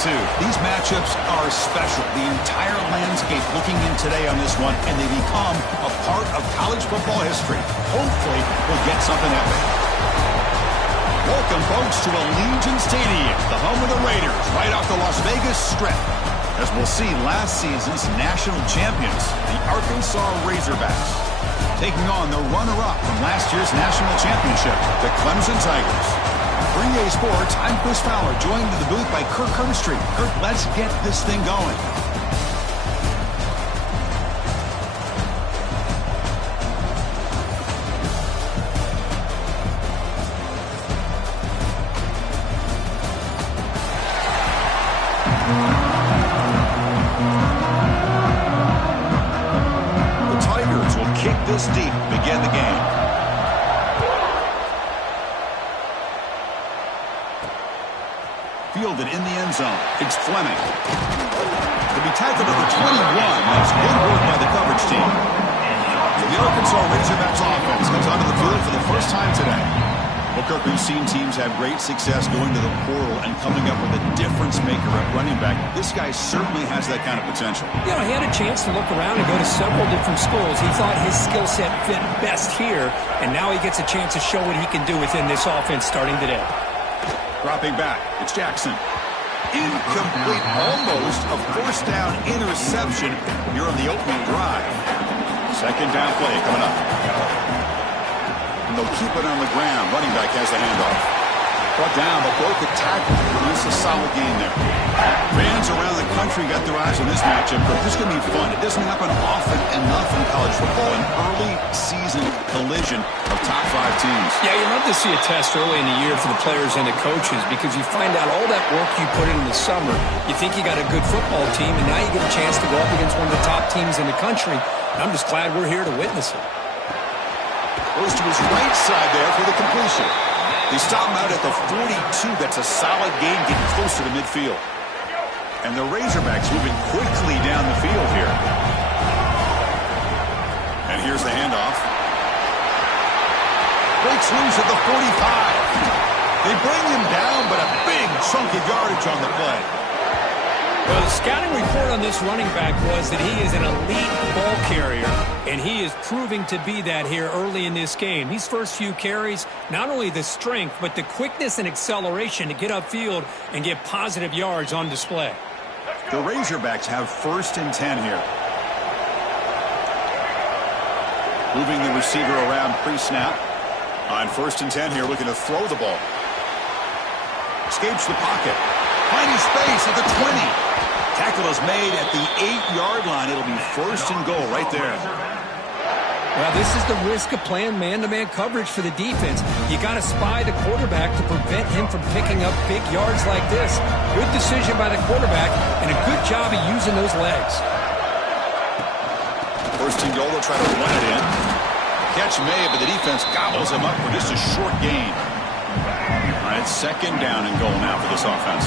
2. These matchups are special. The entire landscape looking in today on this one, and they become a part of college football history. Hopefully, we'll get something epic. Welcome, folks, to Allegiant Stadium, the home of the Raiders, right off the Las Vegas Strip. As we'll see, last season's national champions, the Arkansas Razorbacks, taking on the runner-up from last year's national championship, the Clemson Tigers. For EA Sports, I'm Chris Fowler, joined in the booth by Kirk Herbstreit. Kirk, let's get this thing going. This deep, begin the game. Fielded in the end zone. It's Fleming. To be tackled at the 21. That's good work by the coverage team. So the Arkansas Razorbacks offense comes onto the field for the first time today. Well, Kirk, we've seen teams have great success going to the portal and coming up with a difference maker at running back. This guy certainly has that kind of potential. You know, he had a chance to look around and go to several different schools. He thought his skill set fit best here, and now he gets a chance to show what he can do within this offense starting today. Dropping back, it's Jackson. Incomplete, almost a first down interception here on the opening drive. Second down play coming up. And they'll keep it on the ground. Running back has the handoff. Brought down, but broke a tackle to produce a solid gain there. Fans around the country got their eyes on this matchup, but this is going to be fun. It doesn't happen often enough in college football, an early season collision of top 5 teams. Yeah, you love to see a test early in the year for the players and the coaches because you find out all that work you put in the summer. You think you got a good football team, and now you get a chance to go up against one of the top teams in the country. And I'm just glad we're here to witness it. Goes to his right side there for the completion. They stop him out at the 42. That's a solid gain, getting closer to midfield. And the Razorbacks moving quickly down the field here. And here's the handoff. Breaks loose at the 45. They bring him down, but a big chunk of yardage on the play. Well, the scouting report on this running back was that he is an elite ball carrier, and he is proving to be that here early in this game. These first few carries, not only the strength, but the quickness and acceleration to get upfield and get positive yards on display. The Razorbacks have 1st and 10 here. Moving the receiver around pre-snap. On 1st and 10 here, looking to throw the ball. Escapes the pocket. Finding space at the 20. Tackle is made at the 8-yard line. It'll be 1st and goal right there. Well, this is the risk of playing man-to-man coverage for the defense. You got to spy the quarterback to prevent him from picking up big yards like this. Good decision by the quarterback, and a good job of using those legs. 1st and goal, they'll try to run it in. Catch made, but the defense gobbles him up for just a short gain. All right, 2nd down and goal now for this offense.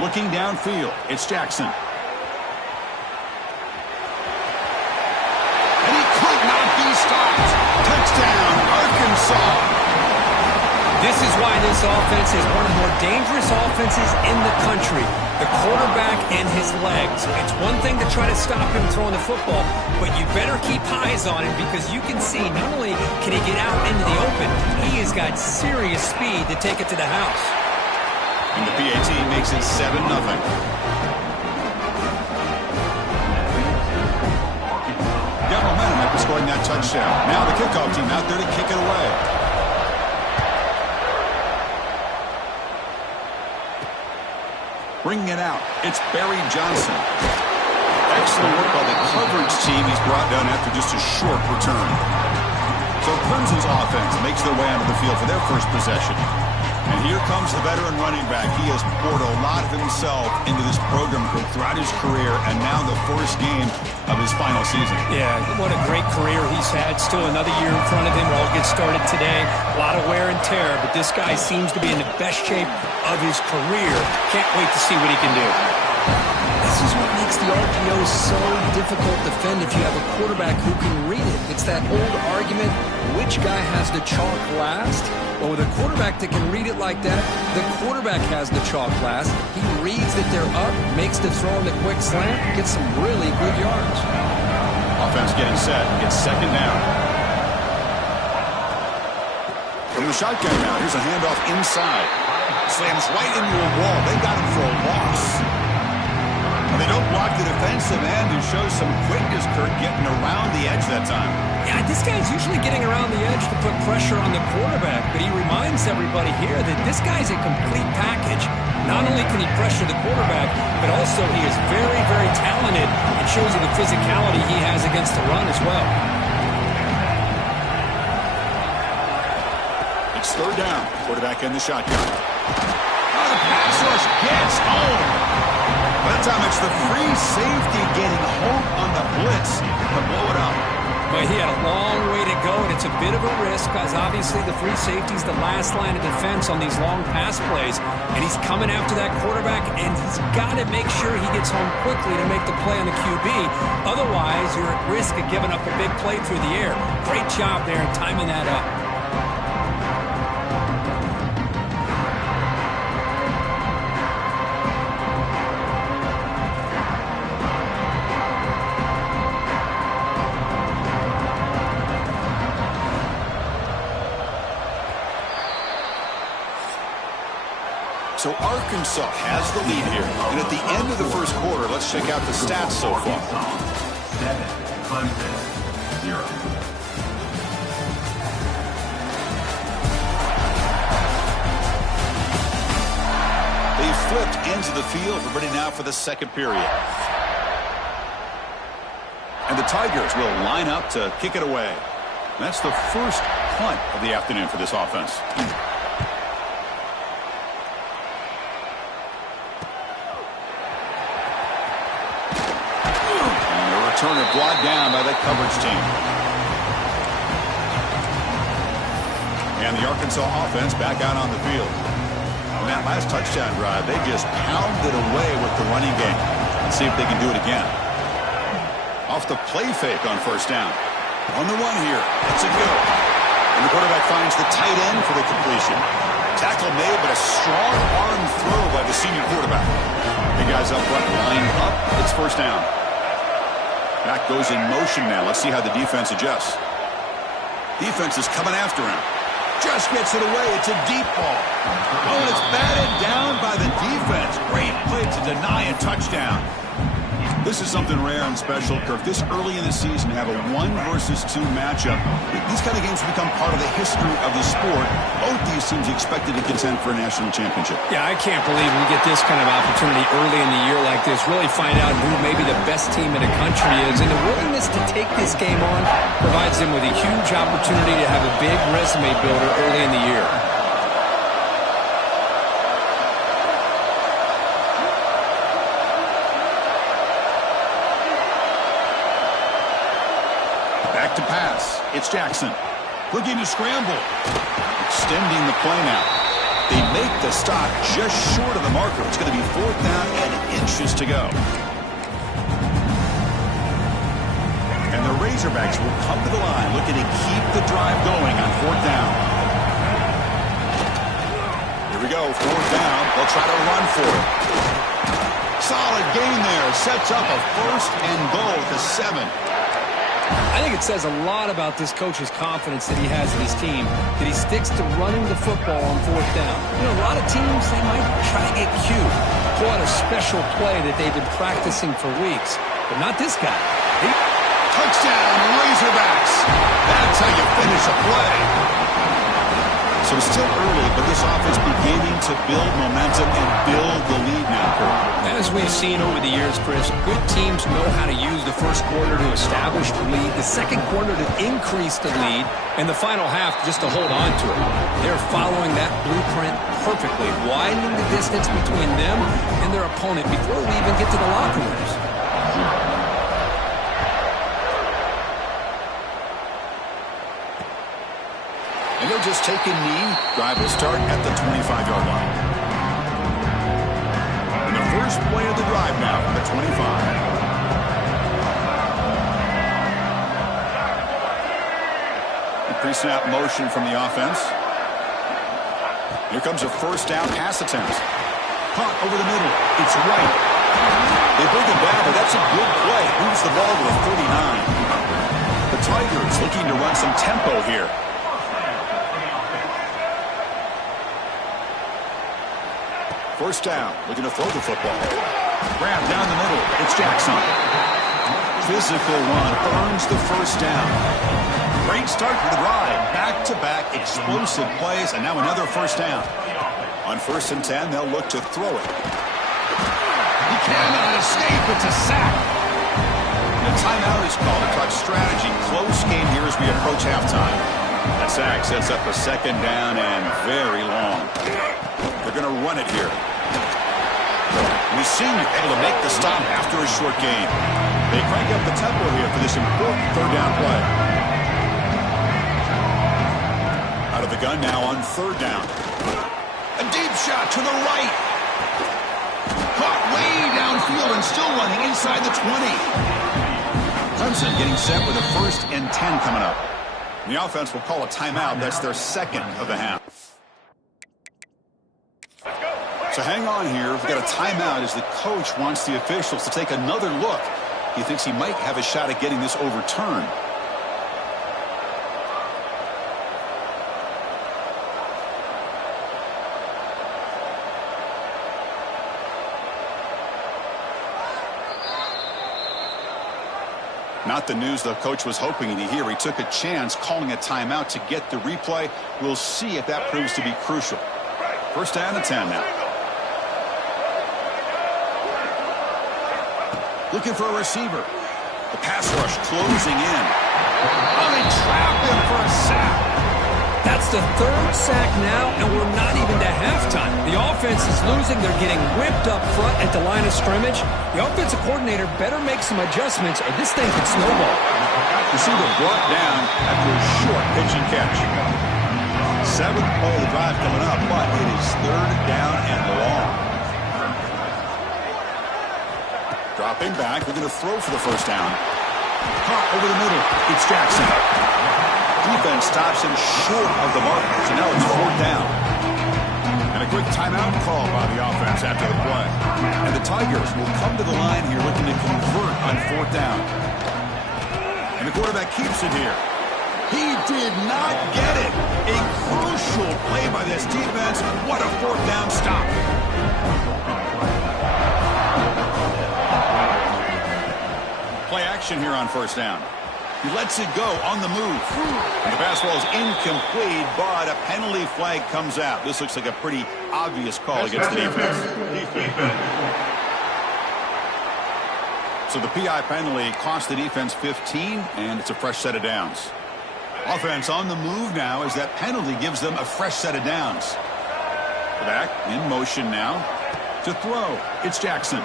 Looking downfield, it's Jackson. And he could not be stopped. Touchdown, Arkansas. This is why this offense is one of the more dangerous offenses in the country. The quarterback and his legs. It's one thing to try to stop him throwing the football, but you better keep eyes on him because you can see not only can he get out into the open, he has got serious speed to take it to the house. And the PAT makes it 7-0. Got momentum after scoring that touchdown. Now the kickoff team out there to kick it away. Bringing it out, it's Barry Johnson. Excellent work by the coverage team. He's brought down after just a short return. So Clemson's offense makes their way onto the field for their first possession. And here comes the veteran running back. He has poured a lot of himself into this program throughout his career, and now the first game of his final season. Yeah, what a great career he's had. Still another year in front of him. All gets started today. A lot of wear and tear, but this guy seems to be in the best shape of his career. Can't wait to see what he can do. This is what makes the RPO so difficult to defend if you have a quarterback who can read it. It's that old argument, which guy has the chalk last? Well, with a quarterback that can read it like that, the quarterback has the chalk last. He reads that they're up, makes the throw in the quick slant, gets some really good yards. Offense getting set. It's second down. From the shotgun now, here's a handoff inside. Slams right into a wall. They got him for a loss. And they don't block the defensive end, who shows some quickness, Kurt, getting around the edge that time. Yeah, this guy's usually getting around the edge to put pressure on the quarterback, but he reminds everybody here that this guy's a complete package. Not only can he pressure the quarterback, but also he is very, very talented and shows you the physicality he has against the run as well. It's third down. Quarterback in the shotgun. Oh, the pass rush gets home. By the time it's the free safety getting home on the blitz to blow it up. But he had a long way to go, and it's a bit of a risk because obviously the free safety's the last line of defense on these long pass plays, and he's coming after that quarterback, and he's got to make sure he gets home quickly to make the play on the QB. Otherwise, you're at risk of giving up a big play through the air. Great job there in timing that up. So Arkansas has the lead here. And at the end of the first quarter, let's check out the stats so far. 7, Clemson, 0. They flipped ends of the field. We're ready now for the second period. And the Tigers will line up to kick it away. That's the first punt of the afternoon for this offense. Turner brought down by the coverage team. And the Arkansas offense back out on the field. On that last touchdown drive, they just pounded away with the running game. Let's see if they can do it again. Off the play fake on first down. On the run here. Let's it go. And the quarterback finds the tight end for the completion. Tackle made, but a strong arm throw by the senior quarterback. The guys up front lined up. It's first down. Back goes in motion now. Let's see how the defense adjusts. Defense is coming after him. Just gets it away. It's a deep ball. Oh, and it's batted down by the defense. Great play to deny a touchdown. This is something rare and special, Kirk. This early in the season, have a 1-versus-2 matchup. These kind of games become part of the history of the sport. Both these teams expected to contend for a national championship. Yeah, I can't believe we get this kind of opportunity early in the year like this. Really find out who maybe the best team in the country is. And the willingness to take this game on provides them with a huge opportunity to have a big resume builder early in the year. Back to pass. It's Jackson. Looking to scramble. Extending the play now. They make the stop just short of the marker. It's going to be fourth down and inches to go. And the Razorbacks will come to the line looking to keep the drive going on fourth down. Here we go. Fourth down. They'll try to run for it. Solid gain there. Sets up a first and goal to 7. I think it says a lot about this coach's confidence that he has in his team, that he sticks to running the football on fourth down. You know, a lot of teams, they might try to get cute, pull out a special play that they've been practicing for weeks, but not this guy. Touchdown, Razorbacks. That's how you finish a play. So it's still early, but this offense beginning to build momentum and build the lead now, Kurt. As we've seen over the years, Chris, good teams know how to use the first quarter to establish the lead, the second quarter to increase the lead, and the final half just to hold on to it. They're following that blueprint perfectly, widening the distance between them and their opponent before we even get to the locker rooms. And they'll just take a knee. Drive will start at the 25-yard line. And the first play of the drive now from the 25. Pre-snap motion from the offense. Here comes a first down pass attempt. Caught over the middle. It's White. They bring it down, but that's a good play. Moves the ball to a 39. The Tigers looking to run some tempo here. First down, looking to throw the football. Grab down the middle. It's Jackson. Physical run earns the first down. Great start for the drive. Back-to-back explosive plays, and now another first down. On 1st and 10, they'll look to throw it. He cannot escape. It's a sack. The timeout is called to talk strategy. Close game here as we approach halftime. That sack sets up a second down and very long. They're going to run it here. The senior able to make the stop after a short gain. They crank up the tempo here for this important third down play. Out of the gun now on 3rd down. A deep shot to the right. Caught way downfield and still running inside the 20. Clemson getting set with a 1st and 10 coming up. The offense will call a timeout. That's their second of the half. So hang on here. We've got a timeout as the coach wants the officials to take another look. He thinks he might have a shot at getting this overturned. Not the news the coach was hoping to hear. He took a chance calling a timeout to get the replay. We'll see if that proves to be crucial. 1st down and 10 now. Looking for a receiver. The pass rush closing in. Oh, they trap him for a sack. That's the 3rd sack now, and we're not even to halftime. The offense is losing. They're getting whipped up front at the line of scrimmage. The offensive coordinator better make some adjustments, or this thing could snowball. Receiver brought down after a short pitch and catch. 7th play of the drive coming up, but it is 3rd down and long. Dropping back, we're going to throw for the first down. Caught over the middle. It's Jackson. Defense stops him short of the mark, so now it's 4th down. And a quick timeout call by the offense after the play. And the Tigers will come to the line here looking to convert on 4th down. And the quarterback keeps it here. He did not get it. A crucial play by this defense. What a 4th down stop. Play action here on 1st down. He lets it go on the move. And the pass ball is incomplete, but a penalty flag comes out. This looks like a pretty obvious call against the defense. So the PI penalty cost the defense 15, and it's a fresh set of downs. Offense on the move now as that penalty gives them a fresh set of downs. Back in motion now to throw. It's Jackson.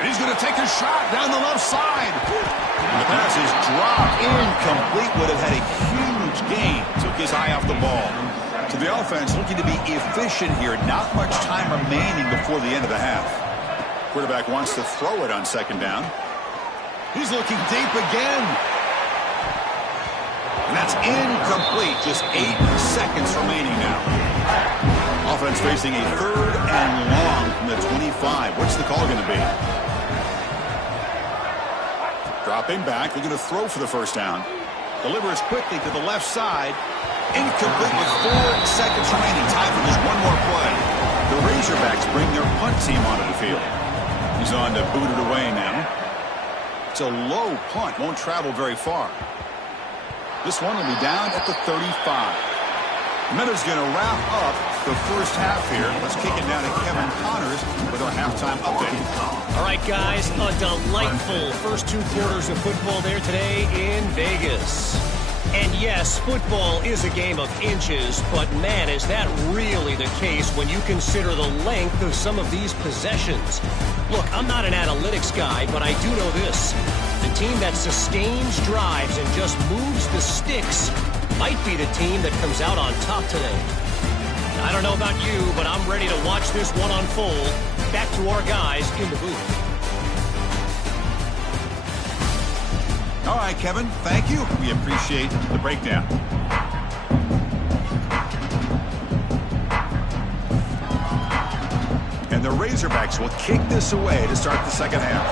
And he's going to take a shot down the left side. And the pass is dropped. Incomplete. Would have had a huge gain. Took his eye off the ball. So the offense looking to be efficient here. Not much time remaining before the end of the half. Quarterback wants to throw it on 2nd down. He's looking deep again. And that's incomplete. Just 8 seconds remaining now. Offense facing a 3rd and long from the 25. What's the call going to be? Dropping back, they're going to throw for the first down. Delivers quickly to the left side. Incomplete with 4 seconds remaining. Time for just one more play. The Razorbacks bring their punt team onto the field. He's on to boot it away now. It's a low punt, won't travel very far. This one will be down at the 35. And then it's going to wrap up the first half here. Let's kick it down to Kevin Connors with our halftime update. All right, guys, a delightful first 2 quarters of football there today in Vegas. And yes, football is a game of inches, but man, is that really the case when you consider the length of some of these possessions. Look, I'm not an analytics guy, but I do know this. The team that sustains drives and just moves the sticks might be the team that comes out on top today. I don't know about you, but I'm ready to watch this one unfold. Back to our guys in the booth. All right, Kevin, thank you. We appreciate the breakdown. And the Razorbacks will kick this away to start the second half.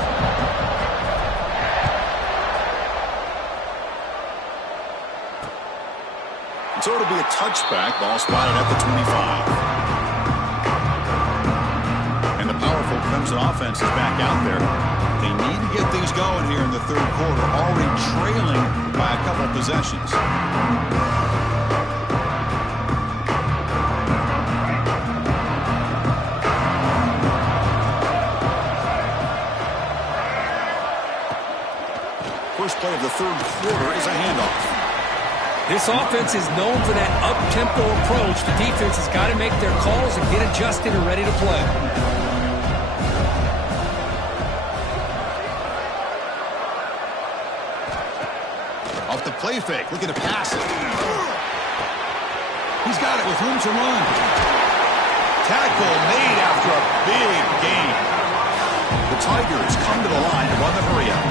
So it'll be a touchback, ball spotted at the 25. And the powerful Clemson offense is back out there. They need to get things going here in the third quarter, already trailing by a couple possessions. First play of the third quarter is a handoff. This offense is known for that up-tempo approach. The defense has got to make their calls and get adjusted and ready to play. Off the play fake, looking to pass it. He's got it with room to run. Tackle made after a big gain. The Tigers come to the line to run the hurry out.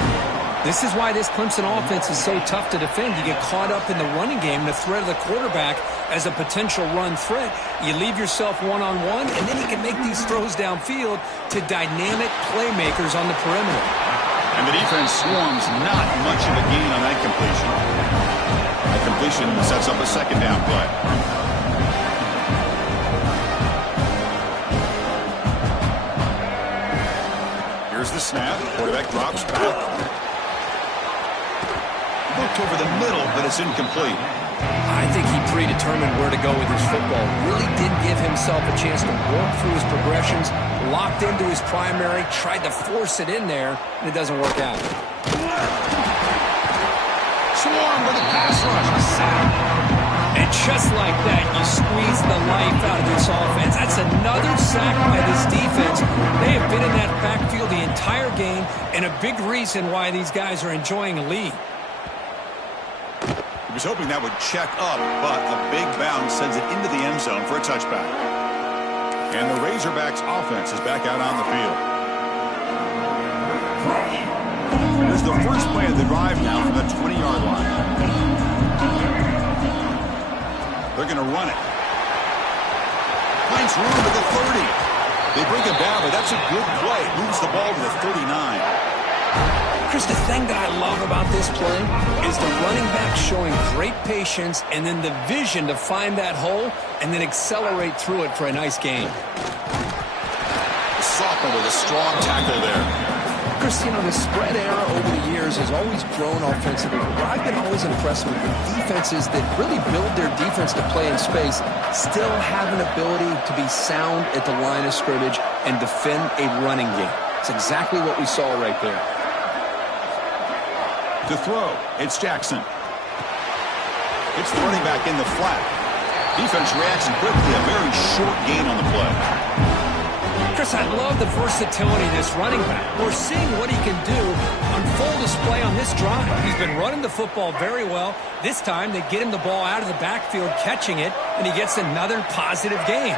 This is why this Clemson offense is so tough to defend. You get caught up in the running game, the threat of the quarterback as a potential run threat. You leave yourself one-on-one, and then you can make these throws downfield to dynamic playmakers on the perimeter. And the defense swarms not much of a gain on that completion. That completion sets up a second down play. Here's the snap. Quarterback drops back. Looked over the middle, but it's incomplete. I think he predetermined where to go with his football. Really did give himself a chance to work through his progressions, locked into his primary, tried to force it in there, and it doesn't work out. Swarm with a pass rush. A sack. And just like that, you squeeze the life out of this offense. That's another sack by this defense. They have been in that backfield the entire game, and a big reason why these guys are enjoying a lead. He was hoping that would check up, but a big bounce sends it into the end zone for a touchback. And the Razorbacks offense is back out on the field. Here's the first play of the drive now from the 20-yard line. They're going to run it. Finds room at the 30. They bring him down, but that's a good play. Moves the ball to the 39. Chris, the thing that I love about this play is the running back showing great patience and then the vision to find that hole and then accelerate through it for a nice gain. The sophomore with a strong tackle there. Chris, you know, the spread era over the years has always grown offensively. But I've been always impressed with the defenses that really build their defense to play in space, still have an ability to be sound at the line of scrimmage and defend a running game. It's exactly what we saw right there. To throw, it's Jackson. It's the running back in the flat. Defense reacts quickly, a very short gain on the play. Chris, I love the versatility of this running back. We're seeing what he can do on full display on this drive. He's been running the football very well. This time, they get him the ball out of the backfield, catching it, and he gets another positive gain.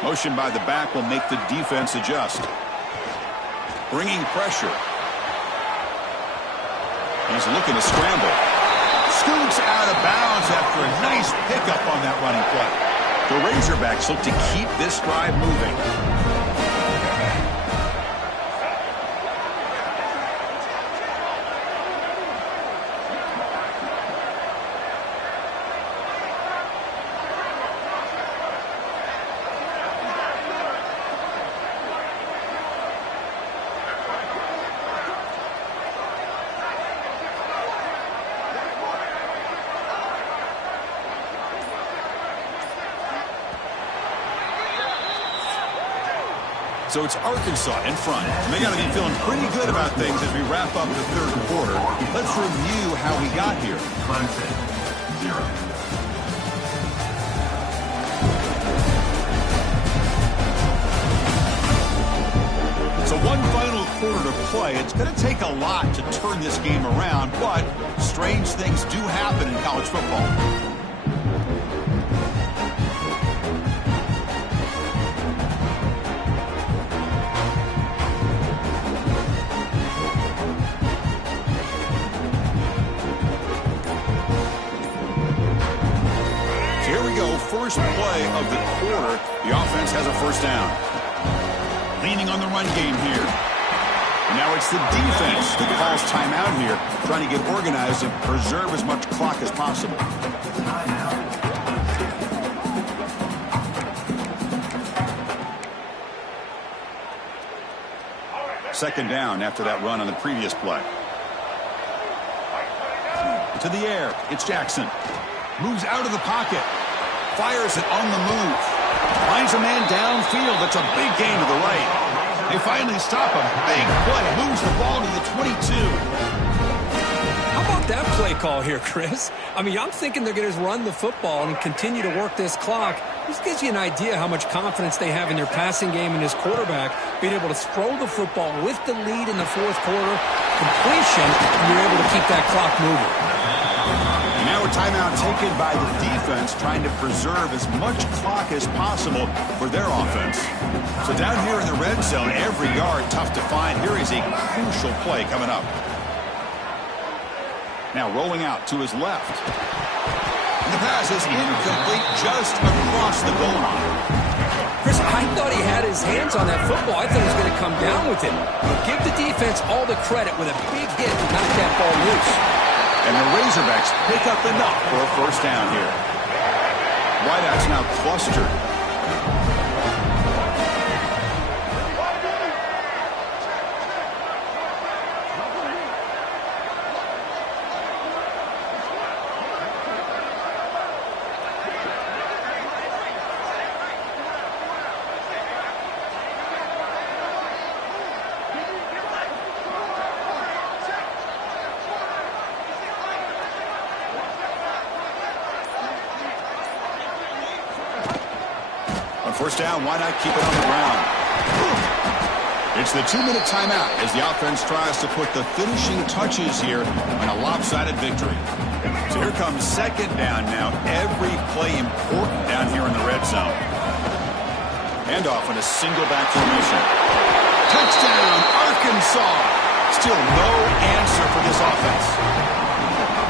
Motion by the back will make the defense adjust. Bringing pressure. He's looking to scramble. Scoots out of bounds after a nice pickup on that running play. The Razorbacks look to keep this drive moving. So it's Arkansas in front. And they got to be feeling pretty good about things as we wrap up the third quarter. Let's review how we got here. Clemson, 0. So one final quarter to play. It's going to take a lot to turn this game around, but strange things do happen in college football. So here we go, first play of the quarter. The offense has a first down. Leaning on the run game here. And now it's the defense that calls timeout here, trying to get organized and preserve as much clock as possible. Second down after that run on the previous play. To the air, it's Jackson. Moves out of the pocket. Fires it on the move. Finds a man downfield. It's a big gain to the right. They finally stop him. Big play. Moves the ball to the 22. How about that play call here, Chris? I mean, I'm thinking they're going to run the football and continue to work this clock. This gives you an idea how much confidence they have in their passing game and his quarterback being able to throw the football with the lead in the fourth quarter, completion, and you're able to keep that clock moving. Now a timeout taken by the defense, trying to preserve as much clock as possible for their offense. So down here in the red zone, every yard tough to find. Here is a crucial play coming up. Now rolling out to his left. And the pass is incomplete just across the goal line. Chris, I thought he had his hands on that football. I thought he was going to come down with it. But give the defense all the credit with a big hit to knock that ball loose. And the Razorbacks pick up enough for a first down here. Wideouts now clustered. First down, why not keep it on the ground? It's the 2-minute timeout as the offense tries to put the finishing touches here on a lopsided victory. So here comes second down now. Every play important down here in the red zone. Handoff in a single back formation. Touchdown, Arkansas! Still no answer for this offense.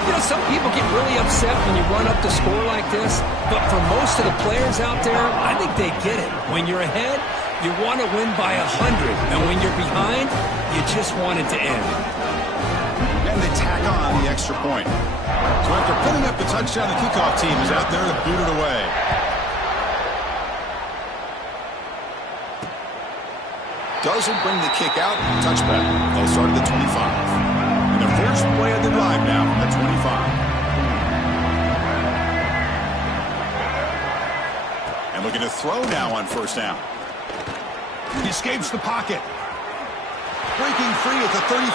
You know, some people get really upset when you run up the score like this, but for most of the players out there, I think they get it. When you're ahead, you want to win by 100, and when you're behind, you just want it to end. And they tack on the extra point. So after putting up the touchdown, the kickoff team is out there to boot it away. Doesn't bring the kick out, touchback. They'll start at the 25. The first play of the drive now from the 25. And looking to throw now on first down. He escapes the pocket. Breaking free at the 35.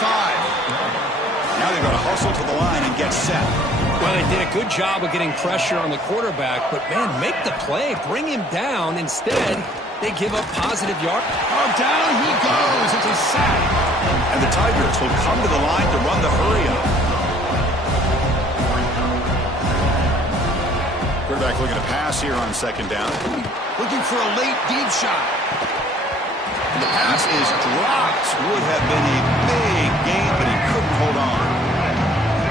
Now they're going to hustle to the line and get set. Well, they did a good job of getting pressure on the quarterback, but, man, make the play. Bring him down. Instead, they give up positive yards. Oh, down he goes. It's a sack. And the Tigers will come to the line to run the hurry-up. Quarterback looking to pass here on second down. Looking for a late deep shot. And the pass is dropped. Would have been a big gain, but he couldn't hold on.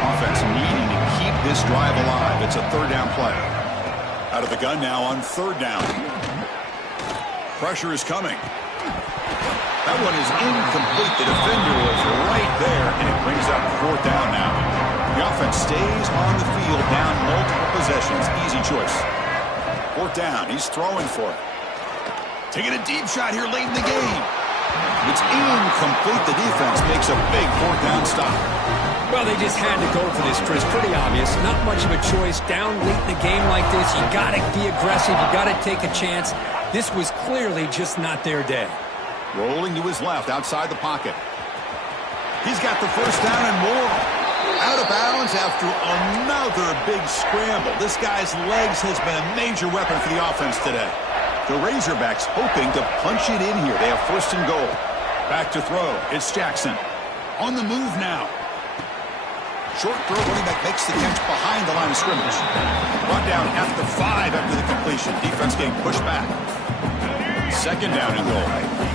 Offense needing to keep this drive alive. It's a third down play. Out of the gun now on third down. Pressure is coming. That one is incomplete. The defender was right there, and it brings up fourth down now. The offense stays on the field, down multiple possessions. Easy choice. Fourth down. He's throwing for it. Taking a deep shot here late in the game. It's incomplete. The defense makes a big fourth down stop. Well, they just had to go for this, Chris. Pretty obvious. Not much of a choice. Down late in the game like this, you got to be aggressive. You got to take a chance. This was clearly just not their day. Rolling to his left outside the pocket. He's got the first down and more. Out of bounds after another big scramble. This guy's legs has been a major weapon for the offense today. The Razorbacks hoping to punch it in here. They have first and goal. Back to throw. It's Jackson. On the move now. Short throw, running back makes the catch behind the line of scrimmage. Brought down at the 5 after the completion. Defense getting pushed back. Second down and goal.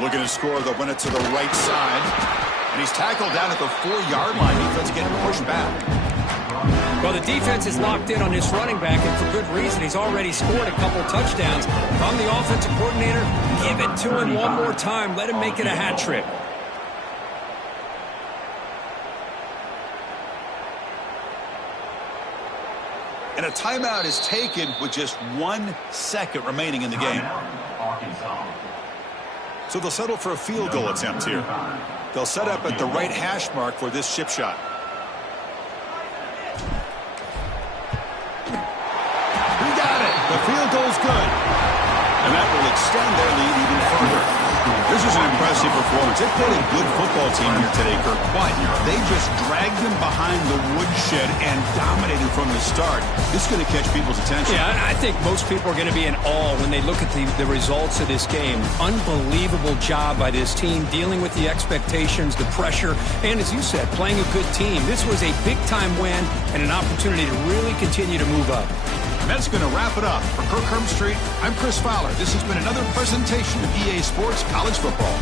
Looking to score, they'll win it to the right side. And he's tackled down at the 4-yard line. Defense getting pushed back. Well, the defense is locked in on this running back, and for good reason. He's already scored a couple touchdowns. If I'm the offensive coordinator, give it to him one more time. Let him make it a hat trick. And a timeout is taken with just 1 second remaining in the game. So they'll settle for a field goal attempt here. They'll set up at the right hash mark for this chip shot. He got it. The field goal's good. And that will extend their lead even further. This is an impressive performance. They played a good football team here today, Kirk. But they just dragged them behind the woodshed and dominated from the start. This is going to catch people's attention. Yeah, I think most people are going to be in awe when they look at the results of this game. Unbelievable job by this team, dealing with the expectations, the pressure, and as you said, playing a good team. This was a big-time win and an opportunity to really continue to move up. And that's going to wrap it up. For Kirk Herbstreit, I'm Chris Fowler. This has been another presentation of EA Sports College Football.